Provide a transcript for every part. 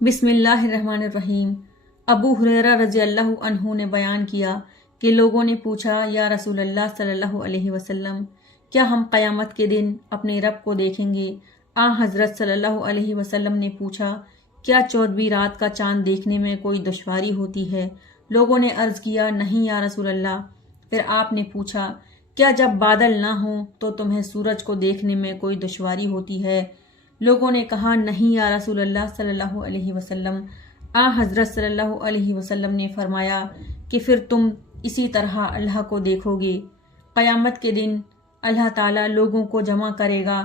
بسم اللہ الرحمن الرحیم۔ ابو ہریرہ رضی اللہ عنہ نے بیان کیا کہ لوگوں نے پوچھا، یا رسول اللہ صلی اللہ علیہ وسلم، کیا ہم قیامت کے دن اپنے رب کو دیکھیں گے؟ حضرت صلی اللہ علیہ وسلم نے پوچھا، کیا 14ویں رات کا چاند دیکھنے میں کوئی دشواری ہوتی ہے؟ لوگوں نے عرض کیا، نہیں یا رسول اللہ۔ پھر آپ نے پوچھا، کیا جب بادل نہ ہوں تو تمہیں سورج کو دیکھنے میں کوئی دشواری ہوتی ہے؟ لوگوں نے کہا، نہیں یا رسول اللہ صلی اللہ علیہ وسلم۔ حضرت صلی اللہ علیہ وسلم نے فرمایا کہ پھر تم اسی طرح اللہ کو دیکھو گے۔ قیامت کے دن اللہ تعالیٰ لوگوں کو جمع کرے گا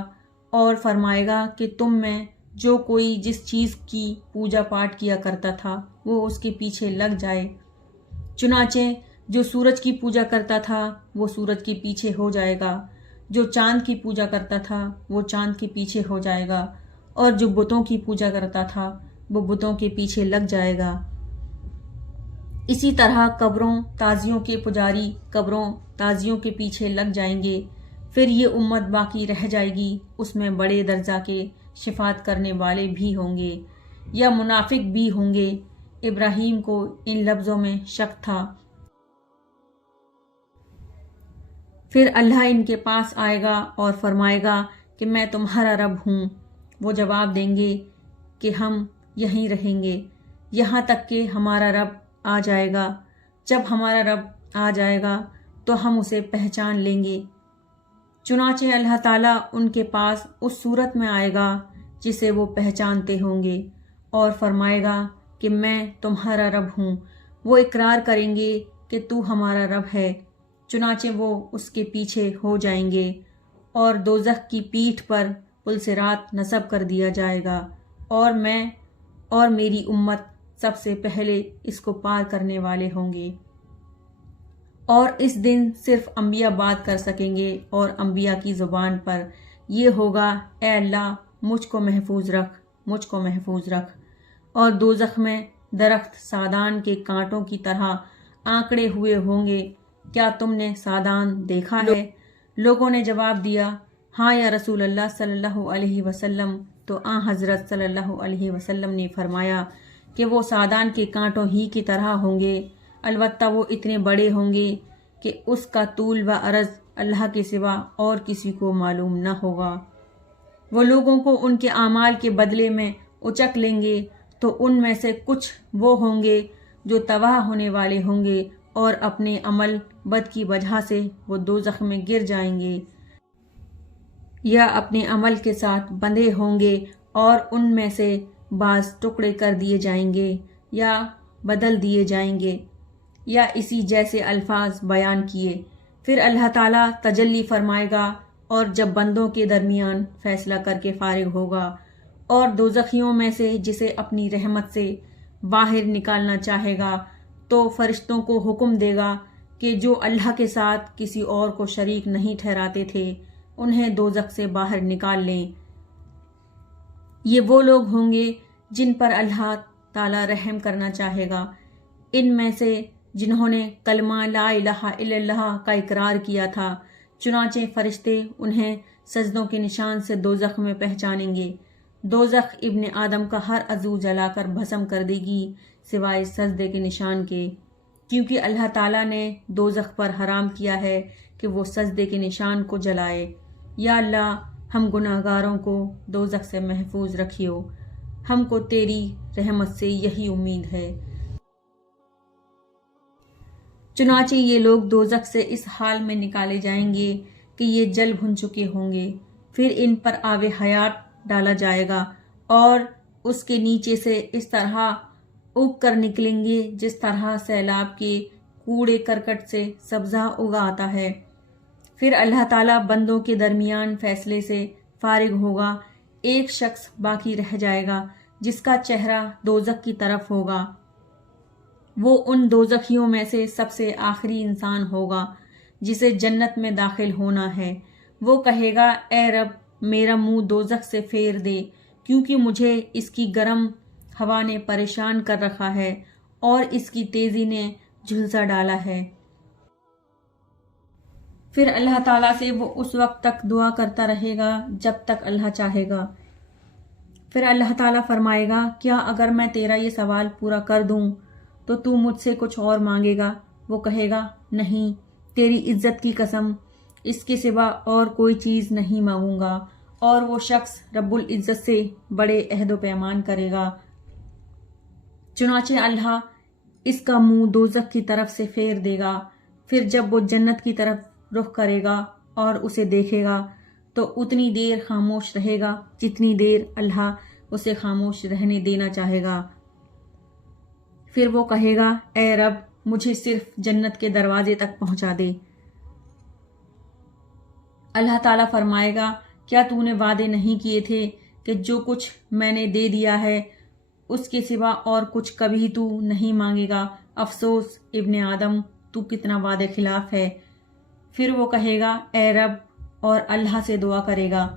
اور فرمائے گا کہ تم میں جو کوئی جس چیز کی پوجا پاٹ کیا کرتا تھا وہ اس کے پیچھے لگ جائے۔ چنانچہ جو سورج کی پوجا کرتا تھا وہ سورج کے پیچھے ہو جائے گا، جو چاند کی پوجا کرتا تھا وہ چاند کے پیچھے ہو جائے گا، اور جو بتوں کی پوجا کرتا تھا وہ بتوں کے پیچھے لگ جائے گا۔ اسی طرح قبروں تازیوں کے پجاری قبروں تازیوں کے پیچھے لگ جائیں گے۔ پھر یہ امت باقی رہ جائے گی، اس میں بڑے درجہ کے شفاعت کرنے والے بھی ہوں گے یا منافق بھی ہوں گے۔ ابراہیم کو ان لفظوں میں شک تھا۔ پھر اللہ ان کے پاس آئے گا اور فرمائے گا کہ میں تمہارا رب ہوں۔ وہ جواب دیں گے کہ ہم یہیں رہیں گے یہاں تک کہ ہمارا رب آ جائے گا۔ جب ہمارا رب آ جائے گا تو ہم اسے پہچان لیں گے۔ چنانچہ اللہ تعالیٰ ان کے پاس اس صورت میں آئے گا جسے وہ پہچانتے ہوں گے اور فرمائے گا کہ میں تمہارا رب ہوں۔ وہ اقرار کریں گے کہ تو ہمارا رب ہے۔ چنانچہ وہ اس کے پیچھے ہو جائیں گے اور دوزخ کی پیٹھ پر پلصراط نصب کر دیا جائے گا، اور میں اور میری امت سب سے پہلے اس کو پار کرنے والے ہوں گے۔ اور اس دن صرف انبیاء بات کر سکیں گے، اور انبیاء کی زبان پر یہ ہوگا، اے اللہ مجھ کو محفوظ رکھ، مجھ کو محفوظ رکھ۔ اور دوزخ میں درخت سادان کے کانٹوں کی طرح آنکڑے ہوئے ہوں گے۔ کیا تم نے سادان دیکھا ہے؟ لوگوں نے جواب دیا، ہاں یا رسول اللہ صلی اللہ علیہ وسلم۔ تو حضرت صلی اللہ علیہ وسلم نے فرمایا کہ وہ سادان کے کانٹوں ہی کی طرح ہوں گے، البتہ وہ اتنے بڑے ہوں گے کہ اس کا طول و عرض اللہ کے سوا اور کسی کو معلوم نہ ہوگا۔ وہ لوگوں کو ان کے اعمال کے بدلے میں اچک لیں گے، تو ان میں سے کچھ وہ ہوں گے جو تباہ ہونے والے ہوں گے، اور اپنے عمل بد کی وجہ سے وہ دوزخ میں گر جائیں گے، یا اپنے عمل کے ساتھ بندھے ہوں گے اور ان میں سے بعض ٹکڑے کر دیے جائیں گے یا بدل دیے جائیں گے، یا اسی جیسے الفاظ بیان کیے۔ پھر اللہ تعالیٰ تجلی فرمائے گا، اور جب بندوں کے درمیان فیصلہ کر کے فارغ ہوگا، اور دوزخیوں میں سے جسے اپنی رحمت سے باہر نکالنا چاہے گا تو فرشتوں کو حکم دے گا کہ جو اللہ کے ساتھ کسی اور کو شریک نہیں ٹھہراتے تھے انہیں دوزخ سے باہر نکال لیں۔ یہ وہ لوگ ہوں گے جن پر اللہ تعالیٰ رحم کرنا چاہے گا، ان میں سے جنہوں نے کلمہ لا الہ الا اللہ کا اقرار کیا تھا۔ چنانچہ فرشتے انہیں سجدوں کے نشان سے دوزخ میں پہچانیں گے۔ دوزخ ابن آدم کا ہر عضو جلا کر بھسم کر دے گی سوائے سجدے کے نشان کے، کیونکہ اللہ تعالیٰ نے دوزخ پر حرام کیا ہے کہ وہ سجدے کے نشان کو جلائے۔ یا اللہ ہم گناہ گاروں کو دوزخ سے محفوظ رکھیو، ہم کو تیری رحمت سے یہی امید ہے۔ چنانچہ یہ لوگ دوزخ سے اس حال میں نکالے جائیں گے کہ یہ جل بھن چکے ہوں گے۔ پھر ان پر آب حیات ڈالا جائے گا، اور اس کے نیچے سے اس طرح اگ کر نکلیں گے جس طرح سیلاب کے کوڑے کرکٹ سے سبزہ اگا آتا ہے۔ پھر اللہ تعالیٰ بندوں کے درمیان فیصلے سے فارغ ہوگا۔ ایک شخص باقی رہ جائے گا جس کا چہرہ دوزخ کی طرف ہوگا۔ وہ ان دوزخیوں میں سے سب سے آخری انسان ہوگا جسے جنت میں داخل ہونا ہے۔ وہ کہے گا، اے رب میرا منہ دوزخ سے پھیر دے، کیونکہ مجھے اس کی گرم ہوا نے پریشان کر رکھا ہے اور اس کی تیزی نے جھلسا ڈالا ہے۔ پھر اللہ تعالیٰ سے وہ اس وقت تک دعا کرتا رہے گا جب تک اللہ چاہے گا۔ پھر اللہ تعالیٰ فرمائے گا کیا اگر میں تیرا یہ سوال پورا کر دوں تو تو مجھ سے کچھ اور مانگے گا؟ وہ کہے گا نہیں، تیری عزت کی قسم اس کے سوا اور کوئی چیز نہیں مانگوں گا، اور وہ شخص رب العزت سے بڑے عہد و پیمان کرے گا۔ چنانچہ اللہ اس کا منہ دوزخ کی طرف سے پھیر دے گا، پھر جب وہ جنت کی طرف رخ کرے گا اور اسے دیکھے گا تو اتنی دیر خاموش رہے گا جتنی دیر اللہ اسے خاموش رہنے دینا چاہے گا۔ پھر وہ کہے گا اے رب مجھے صرف جنت کے دروازے تک پہنچا دے۔ اللہ تعالیٰ فرمائے گا کیا تو نے وعدے نہیں کیے تھے کہ جو کچھ میں نے دے دیا ہے اس کے سوا اور کچھ کبھی تو نہیں مانگے گا؟ افسوس ابن آدم، تو کتنا وعدے خلاف ہے۔ پھر وہ کہے گا اے رب اور اللہ سے دعا کرے گا۔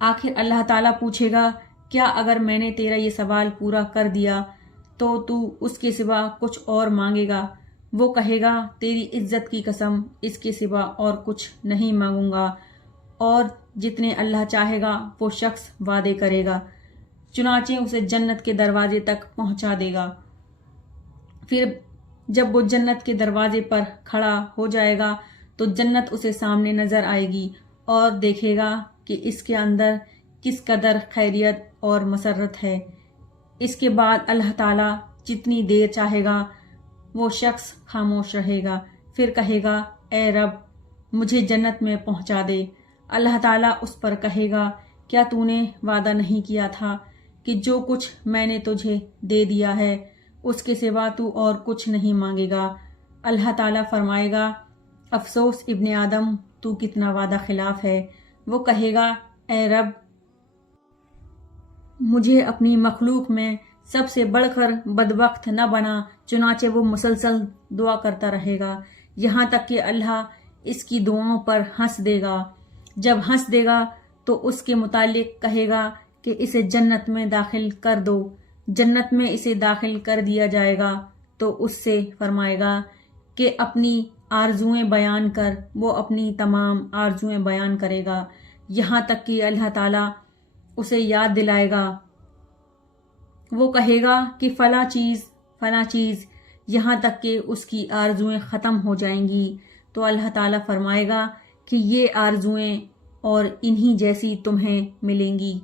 آخر اللہ تعالیٰ پوچھے گا کیا اگر میں نے تیرا یہ سوال پورا کر دیا تو اس کے سوا کچھ اور مانگے گا؟ وہ کہے گا تیری عزت کی قسم اس کے سوا اور کچھ نہیں مانگوں گا، اور جتنے اللہ چاہے گا وہ شخص وعدے کرے گا، چنانچہ اسے جنت کے دروازے تک پہنچا دے گا۔ پھر جب وہ جنت کے دروازے پر کھڑا ہو جائے گا تو جنت اسے سامنے نظر آئے گی اور دیکھے گا کہ اس کے اندر کس قدر خیریت اور مسرت ہے۔ اس کے بعد اللہ تعالیٰ جتنی دیر چاہے گا وہ شخص خاموش رہے گا، پھر کہے گا اے رب مجھے جنت میں پہنچا دے۔ اللہ تعالیٰ اس پر کہے گا کیا تو نے وعدہ نہیں کیا تھا کہ جو کچھ میں نے تجھے دے دیا ہے اس کے سوا تو اور کچھ نہیں مانگے گا؟ اللہ تعالیٰ فرمائے گا افسوس ابن آدم، تو کتنا وعدہ خلاف ہے۔ وہ کہے گا اے رب مجھے اپنی مخلوق میں سب سے بڑھ کر بدبخت نہ بنا۔ چنانچہ وہ مسلسل دعا کرتا رہے گا یہاں تک کہ اللہ اس کی دعاؤں پر ہنس دے گا۔ جب ہنس دے گا تو اس کے متعلق کہے گا کہ اسے جنت میں داخل کر دو۔ جنت میں اسے داخل کر دیا جائے گا تو اس سے فرمائے گا کہ اپنی آرزوئیں بیان کر۔ وہ اپنی تمام آرزوئیں بیان کرے گا یہاں تک کہ اللہ تعالیٰ اسے یاد دلائے گا۔ وہ کہے گا کہ فلاں چیز یہاں تک کہ اس کی آرزوئیں ختم ہو جائیں گی تو اللہ تعالیٰ فرمائے گا کہ یہ آرزوئیں اور انہی جیسی تمہیں ملیں گی۔